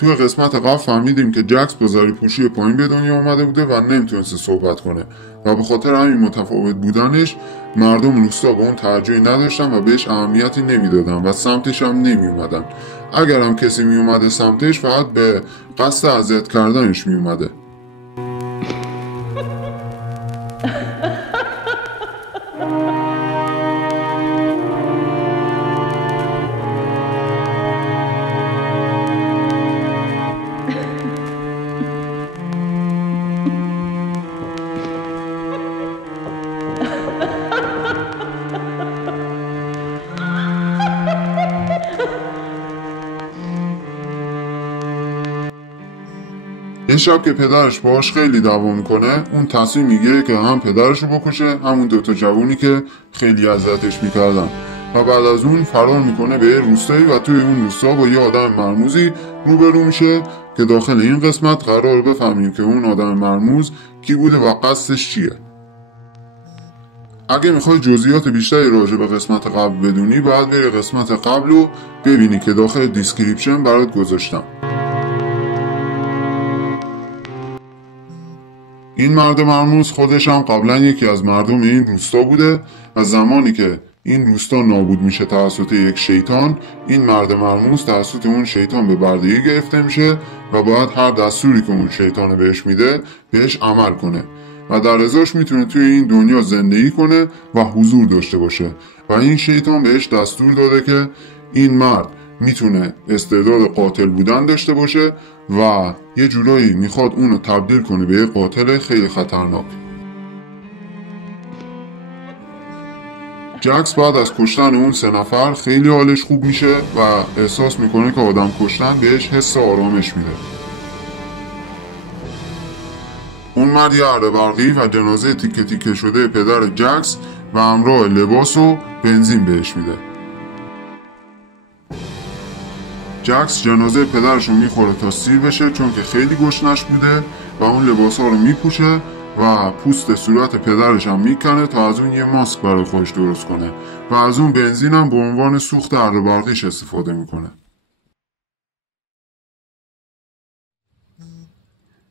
توی قسمت قبل فهمیدیم که جکس با زری پوشی پایین به دنیا اومده بوده و نمیتونسته صحبت کنه و به خاطر همین متفاوت بودنش مردم روستا به اون توجهی نداشتن و بهش اهمیتی نمیدادن و سمتش هم نمیومدن. اگر هم کسی میومده سمتش فقط به قصد اذیت کردنش میومده. یه شب که پدرش باهاش خیلی دعوا میکنه، اون تصمیم میگیره که هم پدرش رو بکشه همون دوتا جوونی که خیلی اذیتش میکردن و بعد از اون فرار میکنه به یه روستایی و توی اون روستا با یه آدم مرموزی روبرو میشه که داخل این قسمت قرار بفهمیم که اون آدم مرموز کی بوده و قصدش چیه. اگه میخوای جزئیات بیشتری راجع به قسمت قبل بدونی باید بری قسمت قبل رو ببینی که داخل دیسکریپشن برات گذاشتم. این مرد مرموز خودش هم قبلا یکی از مردم این روستا بوده و زمانی که این روستا نابود میشه توسط یک شیطان، این مرد مرموز توسط اون شیطان به بردگی گرفته میشه و باید هر دستوری که اون شیطان بهش میده بهش عمل کنه و در ازاش میتونه توی این دنیا زندگی کنه و حضور داشته باشه و این شیطان بهش دستور داده که این مرد میتونه استعداد قاتل بودن داشته باشه و یه جورایی میخواد اونو تبدیل کنه به یه قاتل خیلی خطرناک. جکس بعد از کشتن اون 3 نفر خیلی حالش خوب میشه و احساس میکنه که آدم کشتن بهش حس آرامش میده. اون مرد یه اره برقی و جنازه تیکه تیکه شده پدر جکس و همراه لباس و بنزین بهش میده. جکس جنازه پدرش رو میخوره تا سیر بشه چون که خیلی گشنش بوده و اون لباس ها رو میپوشه و پوست صورت پدرش هم میکنه تا از اون یه ماسک برای خودش درست کنه و از اون بنزین هم به عنوان سوخت اره برقیش استفاده میکنه.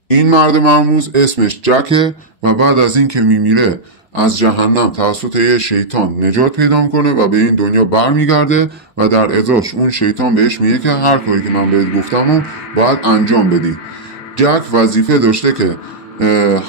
این مرد مرموز اسمش جکه و بعد از این که میمیره از جهنم توسط یه شیطان نجات پیدا میکنه و به این دنیا برمیگرده و در ازاش اون شیطان بهش میگه که هر کاری که من بهت گفتم رو باید انجام بدی. جک وظیفه داشته که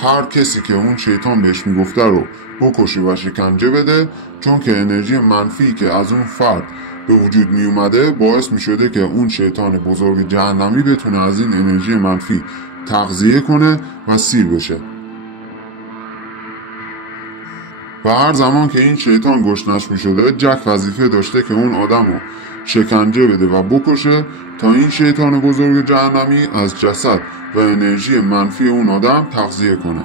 هر کسی که اون شیطان بهش میگفته رو بکشه و شکنجه بده چون که انرژی منفی که از اون فرد به وجود می اومده باعث می شده که اون شیطان بزرگ جهنمی بتونه از این انرژی منفی تغذیه کنه و سیر بشه. و هر زمان که این شیطان گشنش می شده جک وظیفه داشته که اون آدم رو شکنجه بده و بکشه تا این شیطان بزرگ جهنمی از جسد و انرژی منفی اون آدم تغذیه کنه.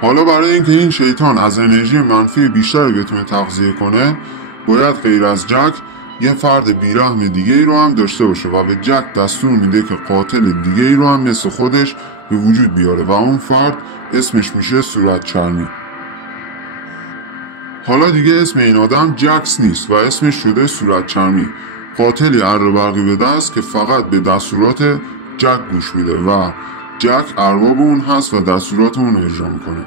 حالا برای اینکه این شیطان از انرژی منفی بیشتری بتونه تغذیه کنه باید غیر از جک یه فرد بیرحم دیگه ای رو هم داشته باشه و به جک دستور میده که قاتل دیگه ای رو هم مثل خودش به وجود بیاره و اون فرد اسمش میشه صورت چرمی. حالا دیگه اسم این آدم جکس نیست و اسمش شده صورت چرمی، قاتلی اره برقی به دست که فقط به دستورات جک گوش میده و جک ارباب اون هست و دستورات اون اجرا میکنه.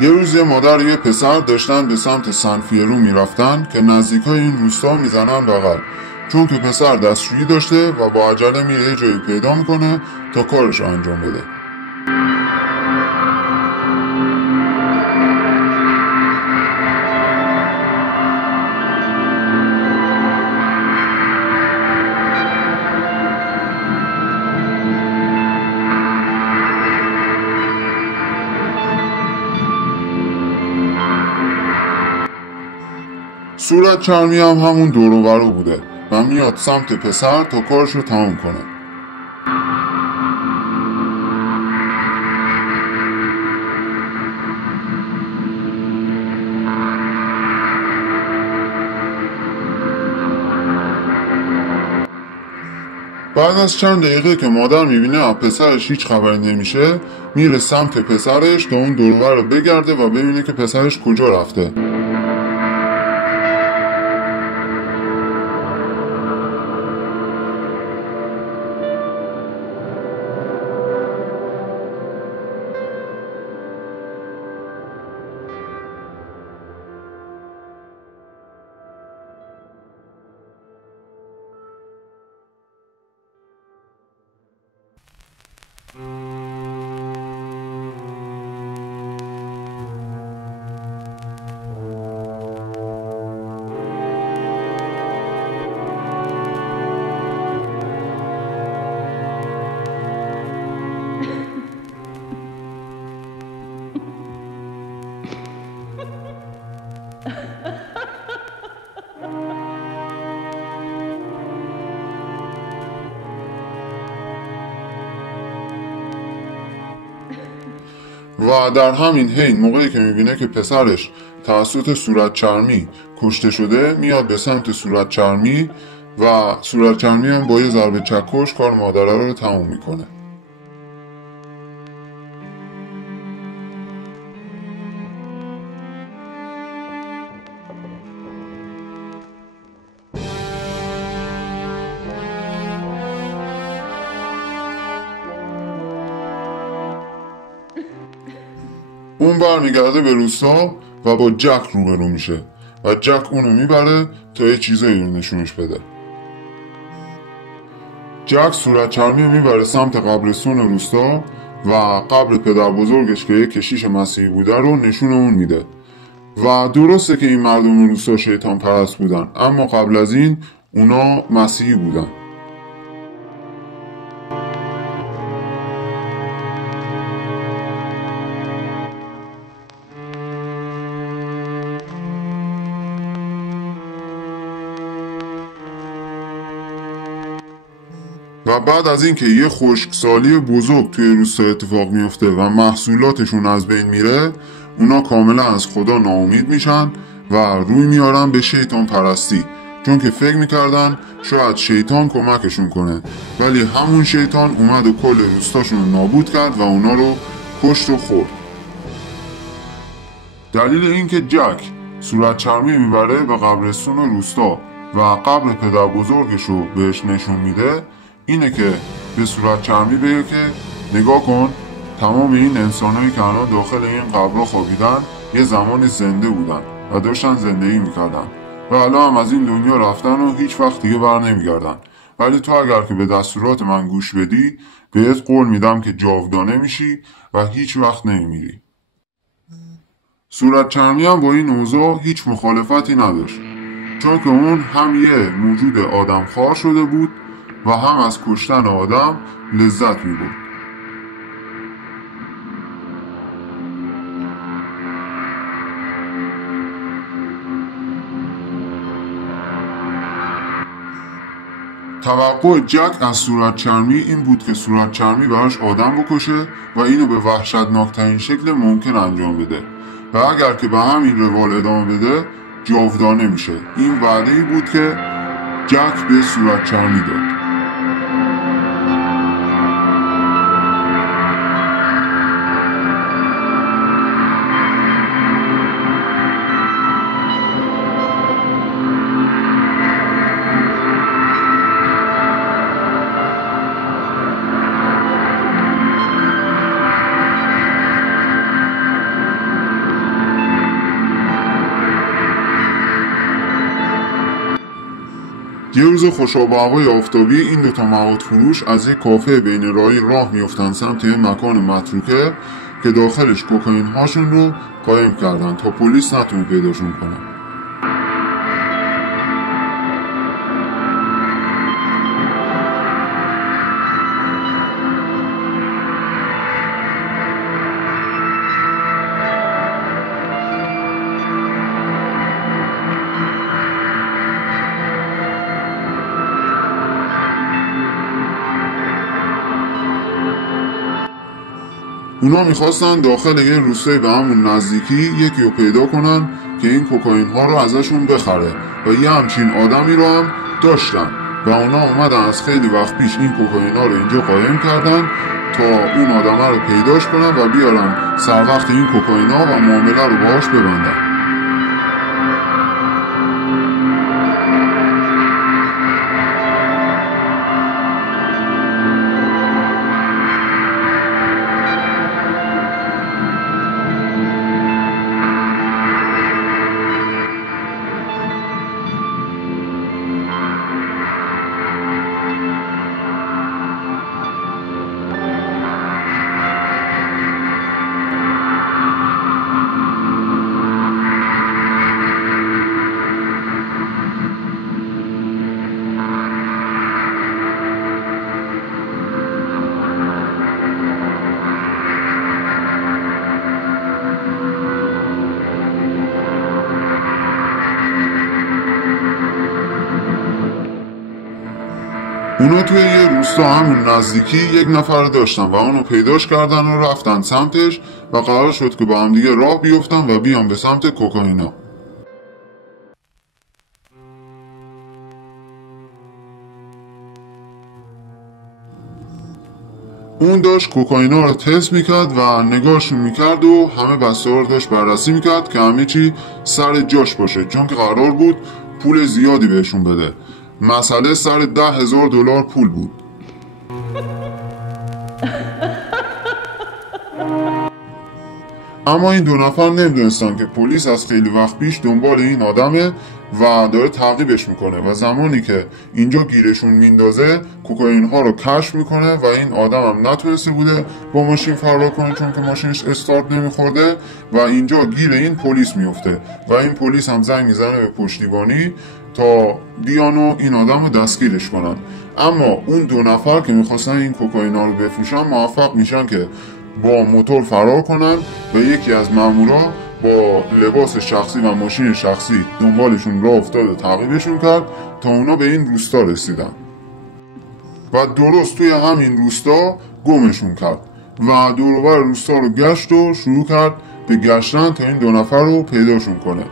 یه روز یه مادر و یه پسر داشتن به سمت سنفیرو میرفتن که نزدیکای این روستا میزنن بغل چون که پسر دستشویی داشته و با عجله میره یه جایی پیدا میکنه تا کارش انجام بده. صورت چرمی هم همون دور و برو بوده و میاد سمت پسر تا کارشو تموم کنه. بعد از چند دقیقه که مادر میبینه از پسرش هیچ خبری نمیشه، میره سمت پسرش تا اون دور رو بگرده و ببینه که پسرش کجا رفته. و در همین حین موقعی که میبینه که پسرش توسط صورت چرمی کشته شده، میاد به سمت صورت چرمی و صورت چرمی هم با یه ضربه چکش کار مادره رو تموم میکنه. اون برمیگرده به روستا و با جک روبرو میشه و جک اونو میبره تا یه چیزایی رو نشونش بده. جک صورت چرمی رو میبره سمت قبرستون روستا و قبر پدر بزرگش که یه کشیش مسیحی بوده رو نشون اون میده. و درسته که این مردم روستا شیطان پرست بودن، اما قبل از این اونا مسیحی بودن. و بعد از اینکه یه خشکسالی بزرگ توی روستا اتفاق میفته و محصولاتشون از بین میره، اونا کاملا از خدا ناامید میشن و روی میارن به شیطان پرستی، چون که فکر میکردن شاید شیطان کمکشون کنه، ولی همون شیطان اومد و کل روستاشون رو نابود کرد و اونا رو کشت و خورد. دلیل اینکه جک صورت چرمی میبره به قبرستون روستا و قبر پدر بزرگش رو بهش نشون میده اینه که به صورت چرمی بگه که نگاه کن، تمام این انسانهایی که الان داخل این قبرها خوابیدن یه زمانی زنده بودن و داشتن زندگی میکردن و الان هم از این دنیا رفتن و هیچ وقت دیگه بر نمیگردن، ولی تو اگر که به دستورات من گوش بدی بهت قول میدم که جاودانه میشی و هیچ وقت نمیمیری. صورت چرمی هم با این اوضاع هیچ مخالفتی نداشت، چون که اون هم یه موجود آدمخوار شده بود و هم از کشتن آدم لذت می‌برد. توقع جک از صورت چرمی این بود که صورت چرمی براش آدم بکشه و اینو به وحشتناکترین شکل ممکن انجام بده و اگر که به همین روال ادامه بده جاودانه میشه. این وعده‌ای بود که جک به صورت چرمی داد. یه روز خوشاب و هوای آفتابی این دوتا مواد فروش از یک کافه بین راهی راه میافتن سمت یه مکان متروکه که داخلش کوکائین هاشون رو قایم کردن تا پلیس نتونه پیداشون کنه. اونا میخواستن داخل یه روستایی به همون نزدیکی یکی رو پیدا کنن که این کوکائین ها رو ازشون بخره و یه همچین آدمی رو هم داشتن و اونا اومدن از خیلی وقت پیش این کوکائین ها رو اینجا قایم کردن تا اون آدم رو پیداش کنن و بیارن سر وقت این کوکائین ها و معامله رو باهاش ببندن. اونا توی یه روستا همون نزدیکی یک نفر داشتن و اونو پیداش کردن و رفتن سمتش و قرار شد که با هم دیگه راه بیفتن و بیان به سمت کوکائینا. اون داشت کوکائینا رو تست میکرد و نگاهشون میکرد و همه بسته رو داشت بررسی میکرد که همه چی سر جاش باشه، چون که قرار بود پول زیادی بهشون بده. مسئله سر $10,000 پول بود. اما این دو نفر نمیدونستن که پلیس از خیلی وقت پیش دنبال این آدمه و داره تعقیبش میکنه و زمانی که اینجا گیرشون میندازه کوکائین ها رو کشف میکنه و این آدم هم نتونسته بوده با ماشین فرار کنه چون که ماشینش استارت نمیخورده و اینجا گیر این پلیس میفته و این پلیس هم زنگ میزنه به پشتیبانی تا بیان و این آدم رو دستگیرش کنن. اما اون دو نفر که میخواستن این کوکائین ها رو بفروشن موفق میشن که با موتور فرار کنن و یکی از مامورا با لباس شخصی و ماشین شخصی دنبالشون راه افتاد و تعقیبشون کرد تا اونا به این روستا رسیدن و درست توی همین روستا گمشون کرد و دور و بر روستا رو گشت و شروع کرد به گشتن تا این دو نفر رو پیداشون کنه.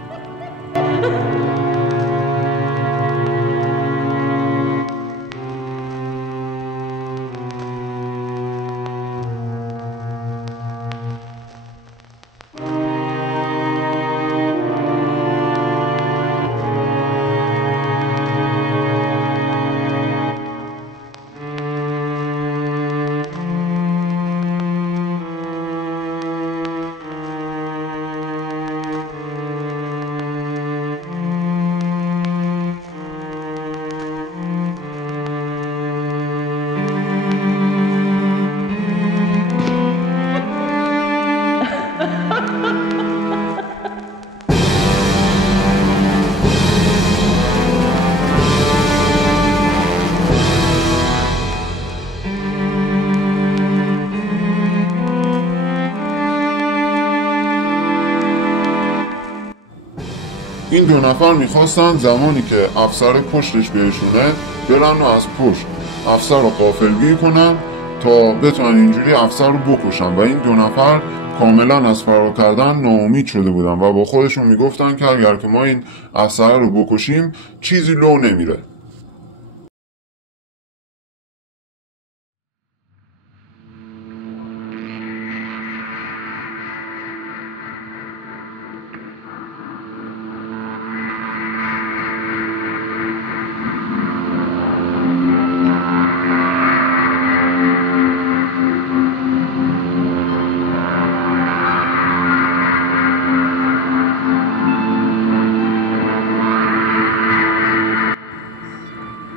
این دو نفر میخواستن زمانی که افسر پشتش بهشونه برن و از پشت افسر رو غافلگیر کنن تا بتونن اینجوری افسر رو بکشن و این دو نفر کاملا از فرار کردن ناامید شده بودن و با خودشون میگفتن که اگر که ما این افسر رو بکشیم چیزی لو نمیره.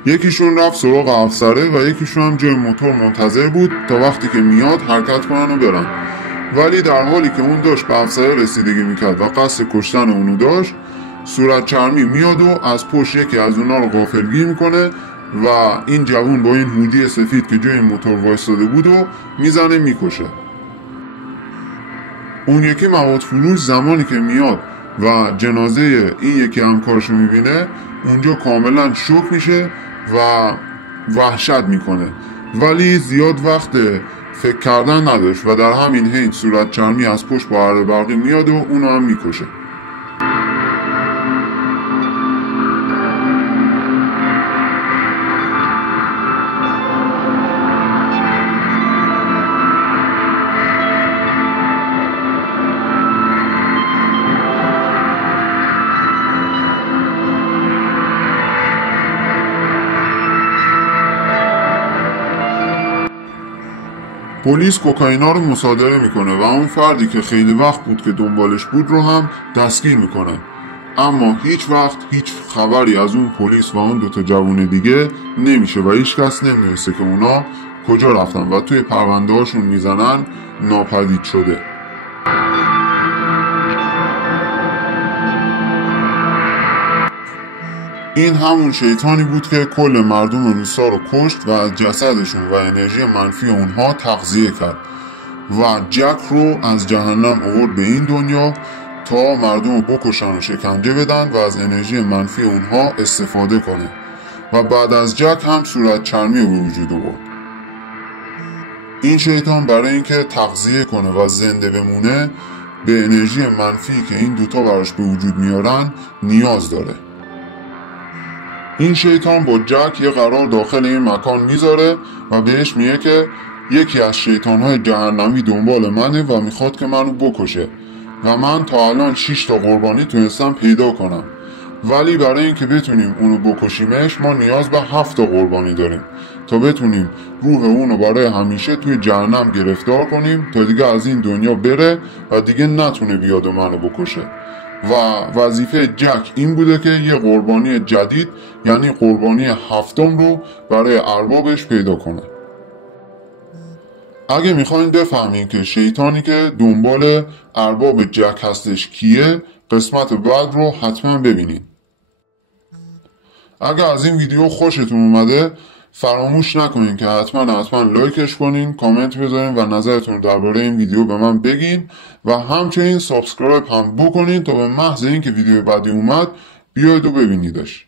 یکیشون رفت سراغ افسره و یکیشون هم جای موتور منتظر بود تا وقتی که میاد حرکت کنن و برن. ولی در حالی که اون داشت به افسره رسیدگی میکرد و قصد کشتن اونو داشت، صورت چرمی میاد و از پشت یکی از اونا رو غافلگیر میکنه و این جوون با این هودی سفید که جای موتور وایستاده بود و میزنه میکشه. اون یکی مواد فروش زمانی که میاد و جنازه این یکی همکارشو میبینه اونجا کاملا شوک میشه و وحشت میکنه، ولی زیاد وقت فکر کردن نداشت و در همین حین صورت چرمی از پشت با اره برقی میاد و اونو هم میکشه. پلیس کوکائینا رو مصادره میکنه و اون فردی که خیلی وقت بود که دنبالش بود رو هم دستگیر میکنه، اما هیچ وقت هیچ خبری از اون پلیس و اون دوتا جوون دیگه نمیشه و هیچ کس نمیدونسته که اونا کجا رفتن و توی پرونده هاشون میزنن ناپدید شده. این همون شیطانی بود که کل مردم روستا رو کشت و از جسدشون و انرژی منفی اونها تغذیه کرد و جک رو از جهنم آورد به این دنیا تا مردم رو بکشن و شکنجه بدن و از انرژی منفی اونها استفاده کنه و بعد از جک هم صورت چرمی به وجود آورد. این شیطان برای اینکه تغذیه کنه و زنده بمونه به انرژی منفی که این دوتا براش به وجود میارن نیاز داره. این شیطان با جک یه قرار داخل این مکان میذاره و بهش میگه که یکی از شیطانهای جهنمی دنبال منه و میخواد که منو بکشه و من تا الان 6 تا قربانی تونستم پیدا کنم، ولی برای اینکه بتونیم اونو بکشیمش ما نیاز به 7 تا قربانی داریم تا بتونیم روح اونو برای همیشه توی جهنم گرفتار کنیم تا دیگه از این دنیا بره و دیگه نتونه بیاد و منو بکشه. و وظیفه جک این بوده که یه قربانی جدید یعنی قربانی 7م رو برای اربابش پیدا کنه. اگه میخواین بفهمین که شیطانی که دنبال ارباب جک هستش کیه، قسمت بعد رو حتما ببینید. اگه از این ویدیو خوشتون اومده فراموش نکنین که حتما لایکش کنین، کامنت بذارین و نظرتون درباره این ویدیو به من بگین و همچنین سابسکرایب هم بکنین تا به محض اینکه ویدیو بعدی اومد بیاید و ببینیدش.